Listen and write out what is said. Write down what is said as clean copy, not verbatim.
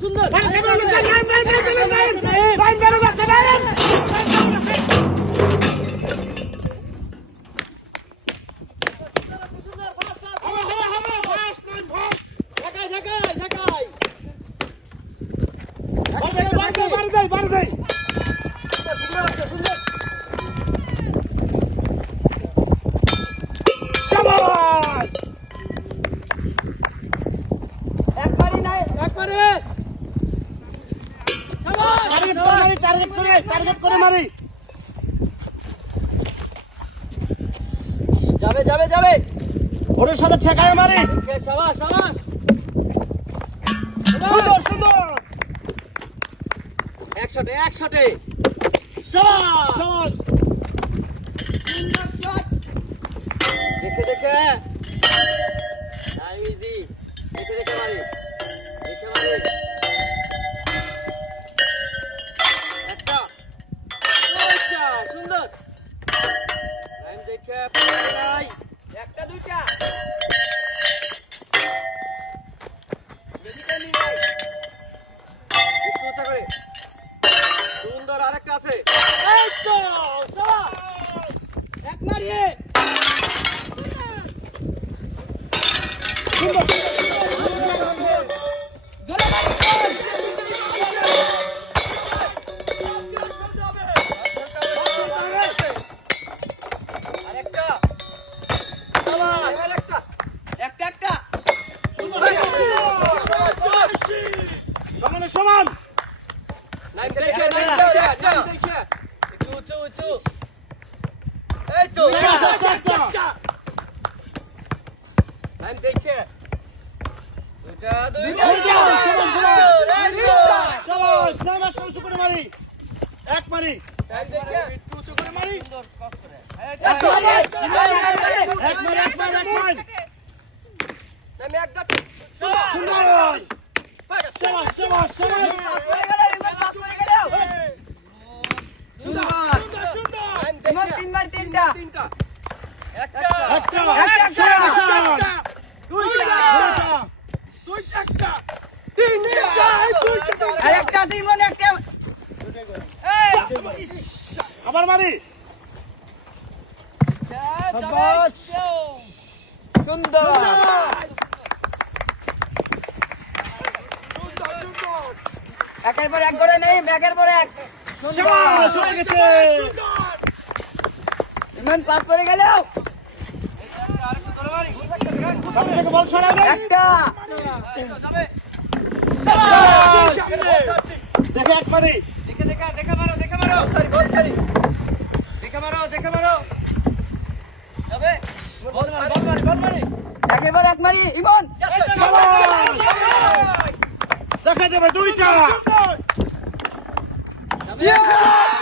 সুন্দর যাবে যাবে যাবে ওর সাথে ঠেকায় মারি। শাবাশ শাবাশ সুন্দর সুন্দর একশোটে একশোটে শাবাশ সহজ দেখে দেখে টাইম ইজি দেখে দেখে মারি দেখে মারি একটা দুইটা সুন্দর টাইম দেখে নাই একটা দুইটা মেডিকেল নি নাই একটু উঁচা করে সুন্দর আরেকটা আছে এই তো শাবাশ এক মারিয়ে সমান এক মারি আবার মারি সুন্দর একের পর এক করে নেই ব্যাগের পর এক ইমান পাস করে গেল বল ছড়াবে একটা দেখে এক মারি দেখে দেখে দেখে মারো সরি বল ছাড়ি দেখে মারো যাবে বল মারি একেবারে এক মারি ইমন দেখা যাবে দুইটা যাবে